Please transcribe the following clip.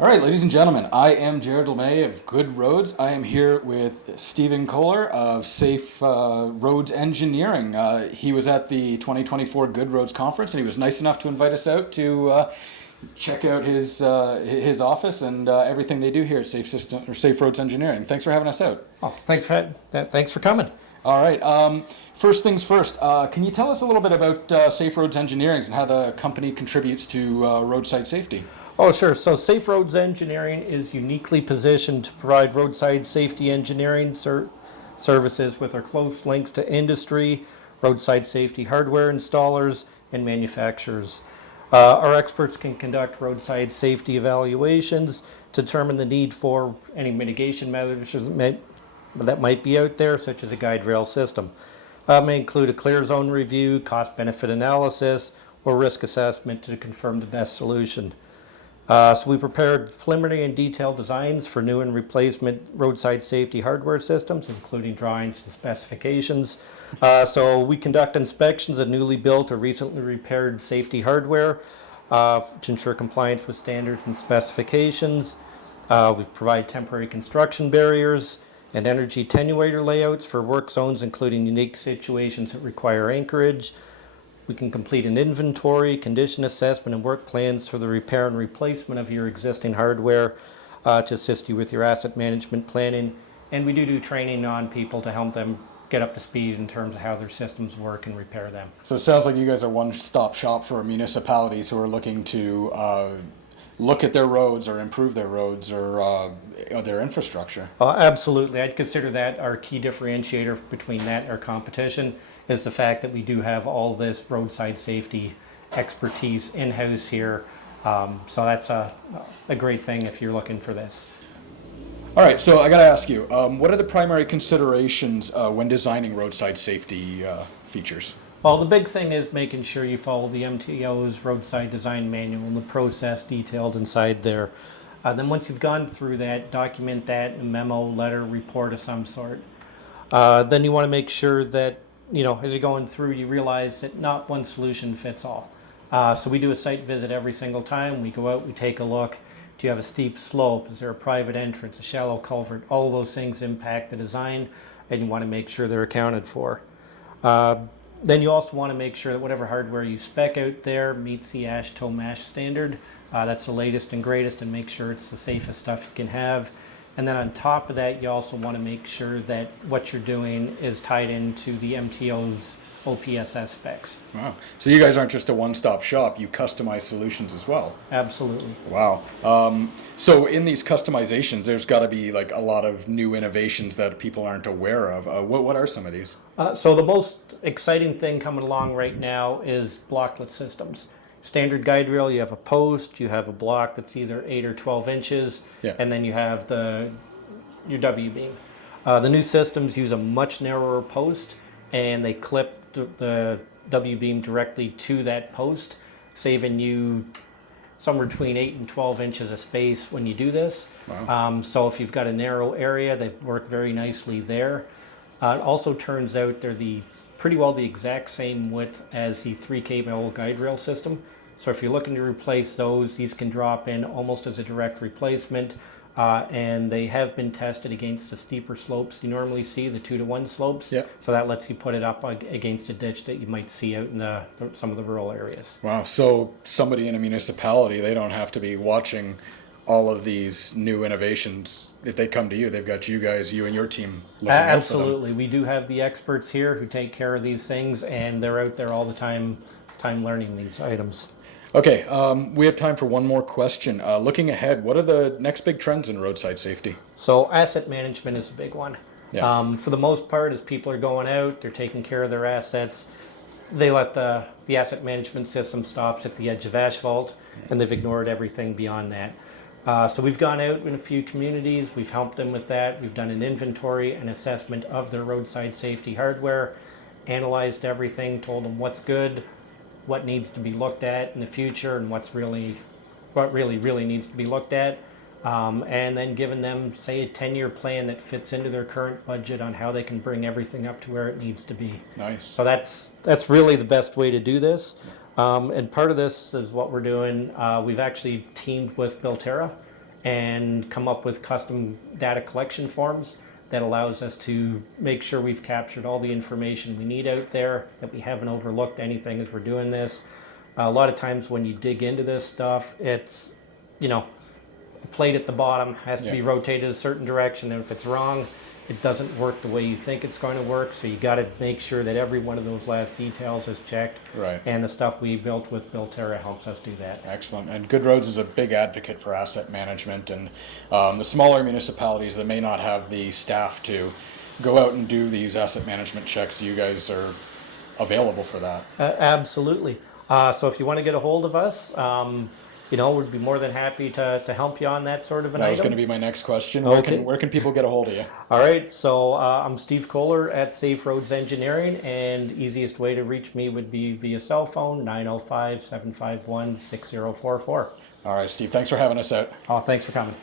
All right, ladies and gentlemen, I am Jared LeMay of Good Roads. I am here with Steven Kohler of Safe Roads Engineering. He was at the 2024 Good Roads Conference, and he was nice enough to invite us out to check out his office and everything they do here at Safe Roads Engineering. Thanks for having us out. Oh, thanks for coming. All right. First things first, can you tell us a little bit about Safe Roads Engineering and how the company contributes to roadside safety? Oh, sure. So Safe Roads Engineering is uniquely positioned to provide roadside safety engineering services with our close links to industry, roadside safety hardware installers, and manufacturers. Our experts can conduct roadside safety evaluations to determine the need for any mitigation measures that might be out there, such as a guide rail system. May include a clear zone review, cost-benefit analysis, or risk assessment to confirm the best solution. So we prepared preliminary and detailed designs for new and replacement roadside safety hardware systems, including drawings and specifications. So we conduct inspections of newly built or recently repaired safety hardware to ensure compliance with standards and specifications. We provide temporary construction barriers and energy attenuator layouts for work zones, including unique situations that require anchorage. We can complete an inventory, condition assessment, and work plans for the repair and replacement of your existing hardware to assist you with your asset management planning. And we do training on people to help them get up to speed in terms of how their systems work and repair them. So it sounds like you guys are one-stop shop for municipalities who are looking to look at their roads or improve their roads or their infrastructure. Absolutely. I'd consider that our key differentiator between that and our competition is the fact that we do have all this roadside safety expertise in-house here. So that's a great thing if you're looking for this. All right, so I got to ask you, what are the primary considerations when designing roadside safety features? Well, the big thing is making sure you follow the MTO's roadside design manual and the process detailed inside there. Then once you've gone through that, document that in a memo, letter, report of some sort. Then you want to make sure that, as you're going through, you realize that not one solution fits all. So we do a site visit every single time. We go out, we take a look. Do you have a steep slope? Is there a private entrance, a shallow culvert? All of those things impact the design, and you want to make sure they're accounted for. Then you also want to make sure that whatever hardware you spec out there meets the AASHTO MASH standard. That's the latest and greatest, and make sure it's the safest stuff you can have. And then on top of that, you also want to make sure that what you're doing is tied into the MTO's OPSS specs. Wow. So you guys aren't just a one-stop shop, you customize solutions as well. Absolutely. Wow. So in these customizations, there's got to be like a lot of new innovations that people aren't aware of. What are some of these? So the most exciting thing coming along right now is blocklet systems. Standard guide rail, you have a post, you have a block that's either 8 or 12 inches, and then you have your W-beam. The new systems use a much narrower post, and they clip the W-beam directly to that post, saving you somewhere between 8 and 12 inches of space when you do this. Wow. So if you've got a narrow area, they work very nicely there. It also turns out they're pretty well the exact same width as the 3K guide rail system. So if you're looking to replace those, these can drop in almost as a direct replacement. And they have been tested against the steeper slopes you normally see, the 2-to-1 slopes. Yep. So that lets you put it up against a ditch that you might see out in some of the rural areas. Wow. So somebody in a municipality, they don't have to be watching all of these new innovations. If they come to you, they've got you guys, you and your team looking out for them. Absolutely. We do have the experts here who take care of these things, and they're out there all the time learning these items. Okay, we have time for one more question. Looking ahead, what are the next big trends in roadside safety? So asset management is a big one. Yeah. For the most part, as people are going out, they're taking care of their assets. They let the asset management system stop at the edge of asphalt, and they've ignored everything beyond that. So we've gone out in a few communities, we've helped them with that. We've done an inventory and assessment of their roadside safety hardware, analyzed everything, told them what's good, what needs to be looked at in the future, and what really needs to be looked at. And then given them, say, a 10-year plan that fits into their current budget on how they can bring everything up to where it needs to be. Nice. So that's really the best way to do this. And part of this is what we're doing. We've actually teamed with Belterra, and come up with custom data collection forms that allows us to make sure we've captured all the information we need out there, that we haven't overlooked anything as we're doing this. A lot of times when you dig into this stuff, it's, a plate at the bottom has to be rotated a certain direction, and if it's wrong, it doesn't work the way you think it's going to work. So you got to make sure that every one of those last details is checked. Right. And the stuff we built with Builterra helps us do that. Excellent. And Good Roads is a big advocate for asset management, and the smaller municipalities that may not have the staff to go out and do these asset management checks, you guys are available for that. Absolutely. So if you want to get a hold of us, we'd be more than happy to help you on that sort of an item. That was going to be my next question. Okay. Where can people get a hold of you? All right, so I'm Steve Kohler at Safe Roads Engineering, and easiest way to reach me would be via cell phone, 905-751-6044. All right, Steve, thanks for having us out. Oh, thanks for coming.